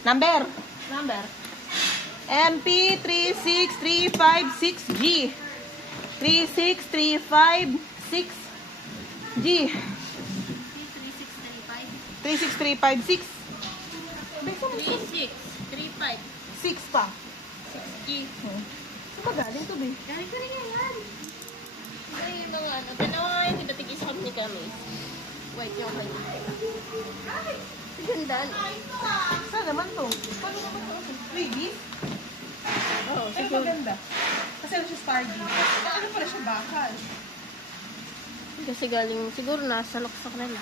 Number. MP36356G. 36356G. 36356. 3635. 6 pa. 6G. Saan ba galing to, be? Galing ka rin yan. Ay, yung mga ano. Dalawa nga yung pinatikisap ni kami. White yung kay ganda. Saan naman to? Paano naman to? Freebies? Oo, Ay, siguro. maganda. Kasi ano siya Stardew. Ano pala siya bakal? Kasi galing, siguro nasa loksak nila.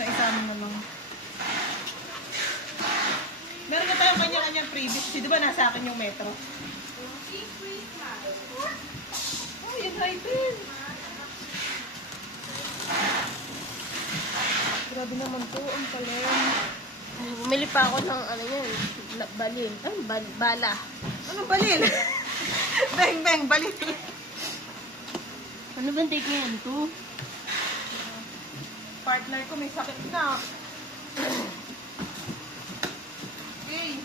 Sa isa na lang. Meron na tayong kanya-kanyang freebies. Di ba nasa akin yung metro? Oh, yun hyper. Grabe naman to. Ang palang. Bumili pa ako ng ano yun, balil. Ay, bala. Ano balil? Beng, balil. Ano bang take ngayon to? Partner ko may sakit na. Okay.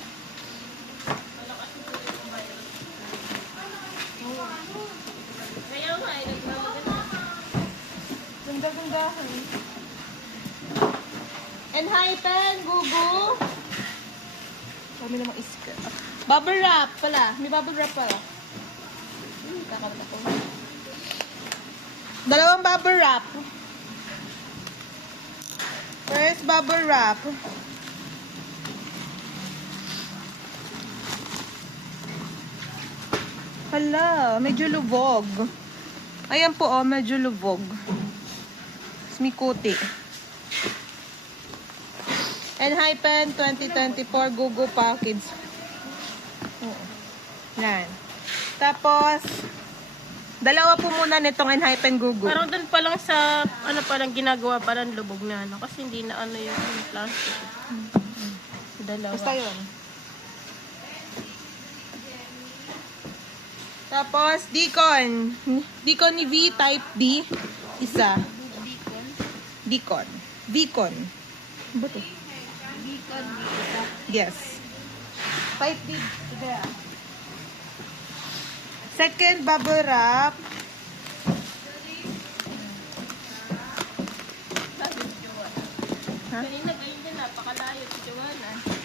Kaya nga, nagmamaganda. Ganda-gandahan. And hypen, gugu. Kami namang iska. Bubble wrap pala. May bubble wrap pala. Kakamta ko. Dalawang bubble wrap. First bubble wrap. Hala, medyo lubog. Ayan po, oh, medyo lubog. Smikuti. And hypen 2024 Gugu package. Oo. Yan. Tapos, dalawa po muna nitong Enhypen Gugu. Parang doon pa lang sa, ano parang ginagawa parang lubog na ano. Kasi hindi na ano yung plastic. Dalawa. Basta yun. Tapos, Deacon. Deacon ni V, type D. Isa. Beacon. Deacon. Ano ba to? Beacon, beacon. Yes. Type D. Ida. Second bubble wrap. Sabi ni Joanna. Ha? Kanina ganyan din, napakalayo si Joanna.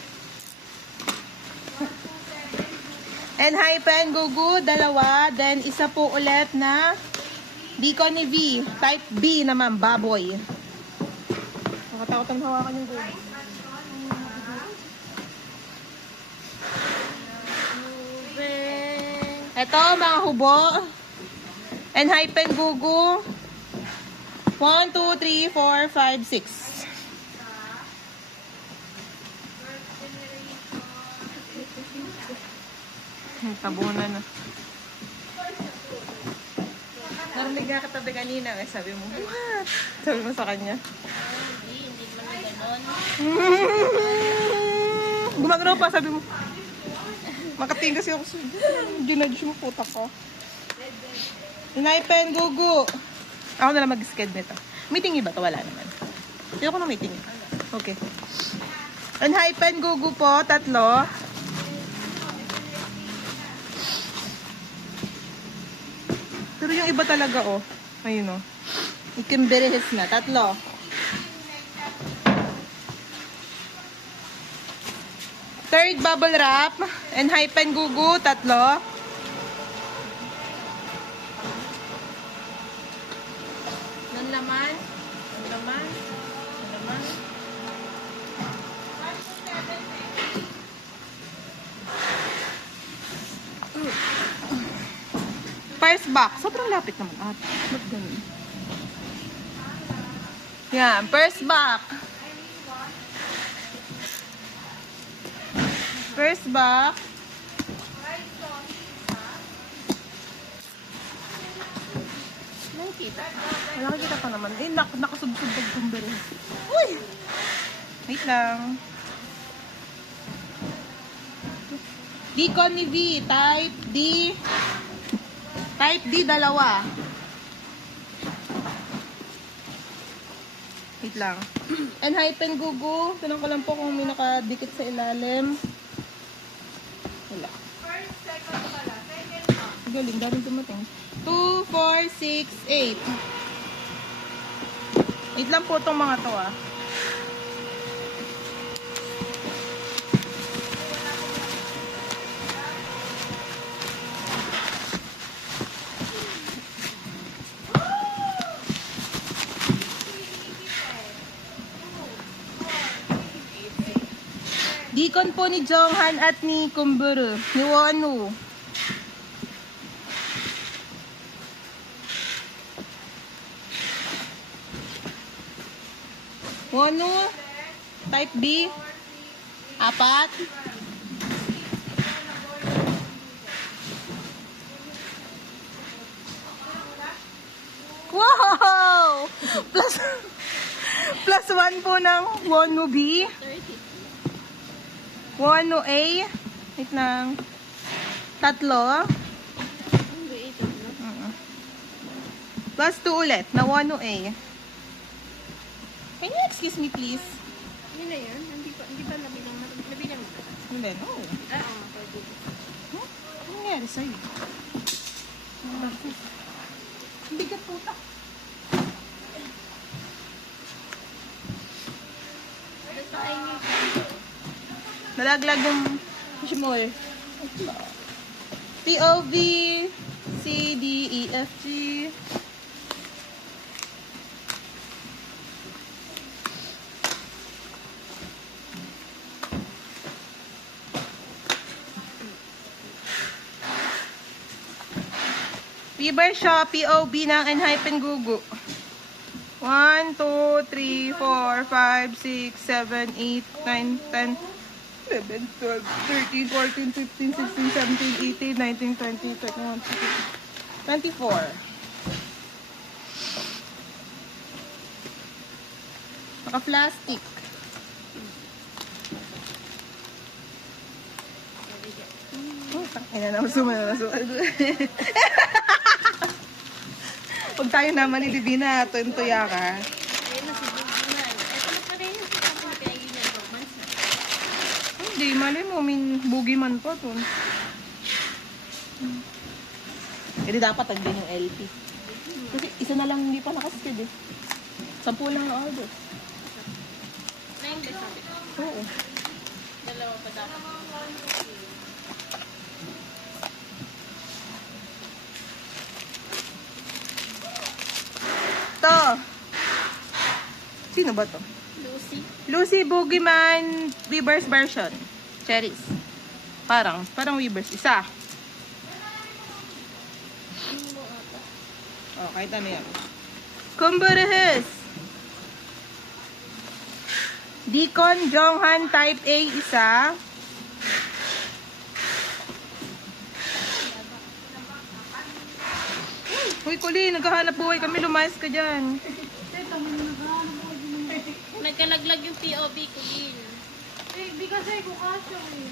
And hypen Gugu, dalawa. Then, isa po ulit na Deacon ni V. Type B naman, baboy. Nakatakot ang hawakan yung Gugu. Moving. Ito, mga hubo. And hypen Gugu. 1, 2, 3, 4, 5, 6. Tabunan na. Narinig nga katabi kanina. Eh, sabi mo, what? Sabi mo sa kanya. Hindi man na ganon. Gumagano pa, sabi mo. Makating kasi ako sa ginadyo mo, puta ko. Inaypen, Gugu. Ako na lang mag-sked nito. Meeting iba to? Wala naman. Hindi ako na meeting. Okay. Inaypen, Gugu po, 3. Pero yung iba talaga, oh. Ayun, oh. Ikimberehis na. 3. Third bubble wrap. And hypen Gugu. 3. Ng laman. Ng laman. Ng laman. First box. Sobrang lapit naman. Ba't ganun? Yan. First box. First box. Nakikita. Wala nakikita pa naman. Eh, nakasubsub kumbere. Uy! Wait lang. Deacon ni V. Type D. Type D, 2. Wait lang. And hypen gugu. Tanong ko lang po kung may nakadikit sa ilalim. Wala. First, second pala. Second pa. Galing, daming dumating. 2, 4, 6, 8. 8 lang po itong mga to ah. Dikon po ni Jonghan at ni Kumburu. Ni Wonu. Wonu. Type B. 4. Wow! Plus 1 po ng Wonu B. 30. Wonu A. Wait lang. 3. Plus 2 ulit na Wonu A. Can you excuse me please? Yun na yun. Hindi pa nabilang mo. Hindi, no. Oo, pwede. Huh? Ano nangyari sa'yo? Ang bigat puta. Nalaglag yung small. POV, C, D, E, F, G. Weber Shaw, POB ng N-hypen Gugu. 1, 2, 3, 4, 5, 6, 7, 8, 9, 10, 11, 12, 13, 14, 15, 16, 17, 18, 19, 20, 21, 22, 24. Naka-plastic. Oh, tangina naman sumunod. Pag tayo naman ni Divina, tuntuya ka. Ayun na si Bugman. Ito na pa rin yung sinasabi kaya yun yung pagbansa. Hindi, mali mo, bugi man po to. Hindi dapat tagdin yung LP. Kasi isa na lang hindi pa nakaskid eh. 10 lang na order. Na yung best sabi ko. Oo. Dalawa pa dapat. To. Sino ba to? Lucy. Lucy Boogeyman Weavers version. Cherries. Parang Weavers. Isa. Oh, kahit ano yan. Kumburahis. Deacon Jonghan Type A isa. Uy, Kuli, naghahanap buhay kami. Lumayas ka dyan. Nagkalaglag yung POV ko din. Eh, di kasi ko kasya eh.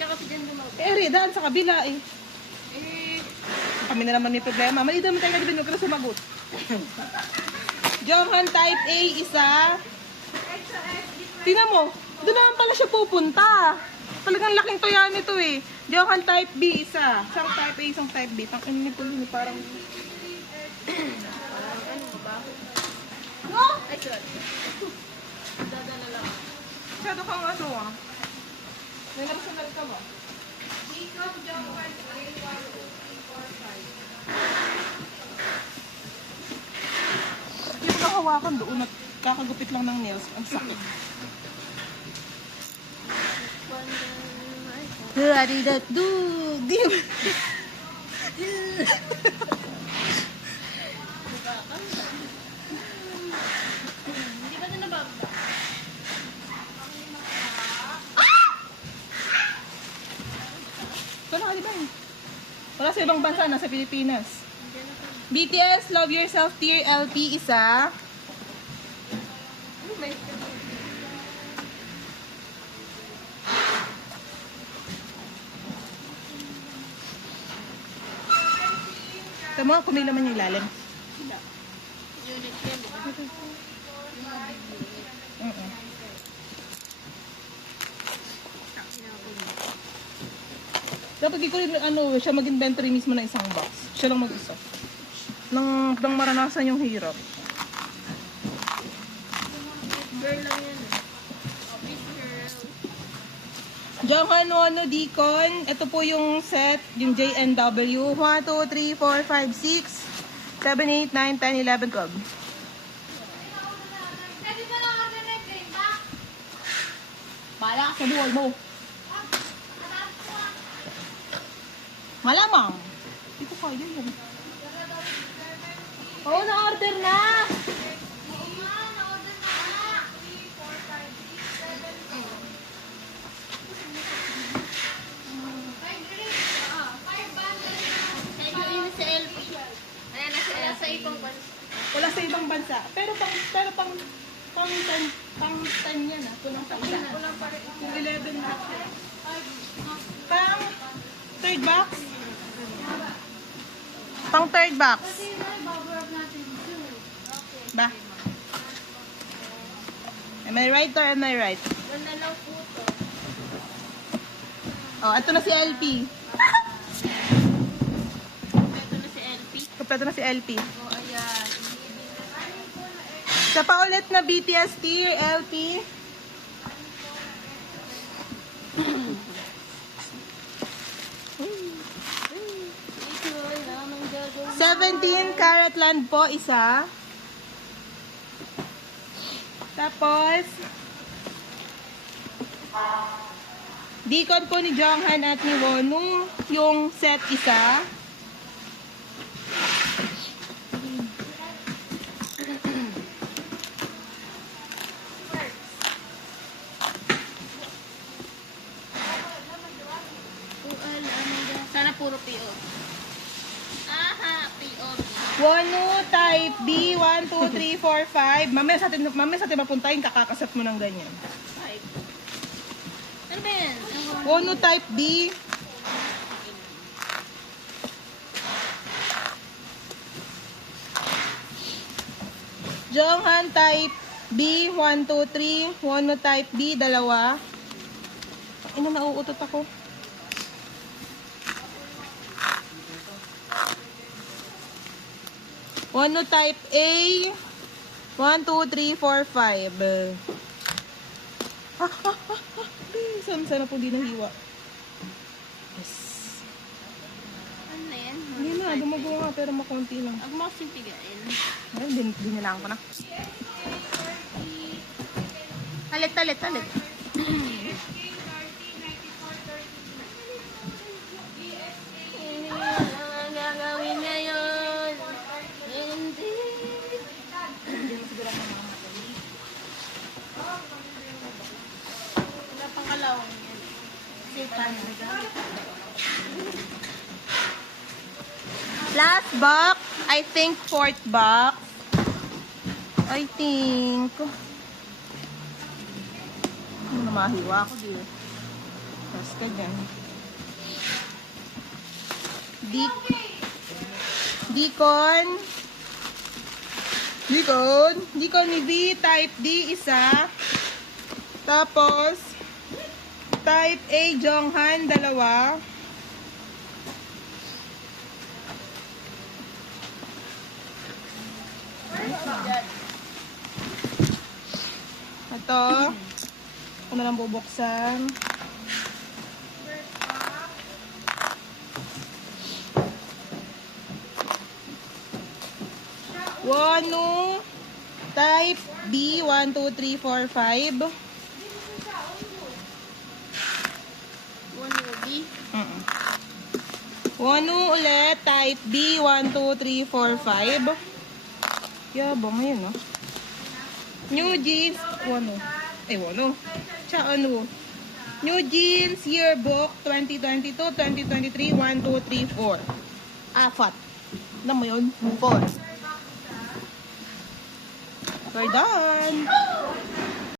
Kaya kasi dyan lumabas. Eh, daan sa kabila eh. Eh, Kami na naman may problema. Mali naman tayo kadibin. Huwag ka na sumagot. Jonghan Type A isa. Tingnan mo. Doon naman pala siya pupunta. Talagang laking tuya nito eh. Jonghan Type B isa. Isang Type A, isang Type B. Tangin ni Puli. Parang... ano ba? No? Ay, sorry. Dadala lang. Masyado kang ano ah. May narsonal ka ba? Hindi mo nakahawakan doon at kakagupit lang ng nails. Ang sakit. Hari dat do. Dim. Hindi ba na nababla? Wala ka di ba? Wala sa ibang bansa, nasa Pilipinas. BTS, Love Yourself, Tier LP, isa. Tama mo, kung may laman yung ilalim. Unit yan. Mm-mm. Dapat di ko rin, siya mag-inventory mismo ng isang box. Siya lang mag-isa. Nang maranasan yung hirap. Girl lang yan. Big girl. Johan Ono Deacon, ito po yung set, yung JNW. 1, 2, 3, 4, 5, 6, 7, 8, 9, 10, 11, 12. Bala ka sa buhay mo. Malamang. Hindi ko kaya yan. Oo, na-order na. Ayun sa LP. Ayan na sila sa ibang bansa. Wala sa ibang bansa. Pero pang 10 yan ah. Kulang pa isa. Yung 11 box yan. Pang third box? Pang third box. Ba? Am I right or am I right? Wala lang po to. Oh, ito na si LP. Ito na si LP. Kompleto na si LP. Oh, ayan. Sa pa ulit na BTS tier, LP. Ito naman gagawin. 17 Carrot Land po, isa. Tapos, Deacon po ni Jonghan at ni Wonu, yung set isa. Sana puro POV. Aha, POV. Wonu type B, 1, 2, 3, 4, 5. Mamaya sa atin mapuntahin, kakakasat mo ng ganyan. 5. Ano ba yan? Wonu type B. Jonghan type B, 1, 2, 3. Wonu type B, dalawa. Ina, nauutot ako. Wonu type A, 1, 2, 3, 4, 5. Sana po di nahiwa. Yes. Ano na yan? Hindi na, dumago nga pero makunti lang. Huwag mo kasing pigain. Ay, dinilang ko na. Talit. Hindi lang gagawin ngayon. Hindi. Wala pang kalawang yan. Kasi paano nagamit? Last box, I think fourth box. I think. Ano mahiwa ako dito. Tapos ganyan. Deacon ni V, type D, isa. Tapos, type A, Jonghan, dalawa. Ito. Ako na lang bubuksan. Wonu type B, 1, 2, 3, 4, 5. One will be. Wonu ulit, type B, 1, 2, 3, 4, 5. Yabang yun, no? New Jeans, Wonu. Wonu. Tsaka ano? New Jeans Yearbook 2022, 2023, 1, 2, 3, 4. Apat. Alam mo yun? 4. We're done.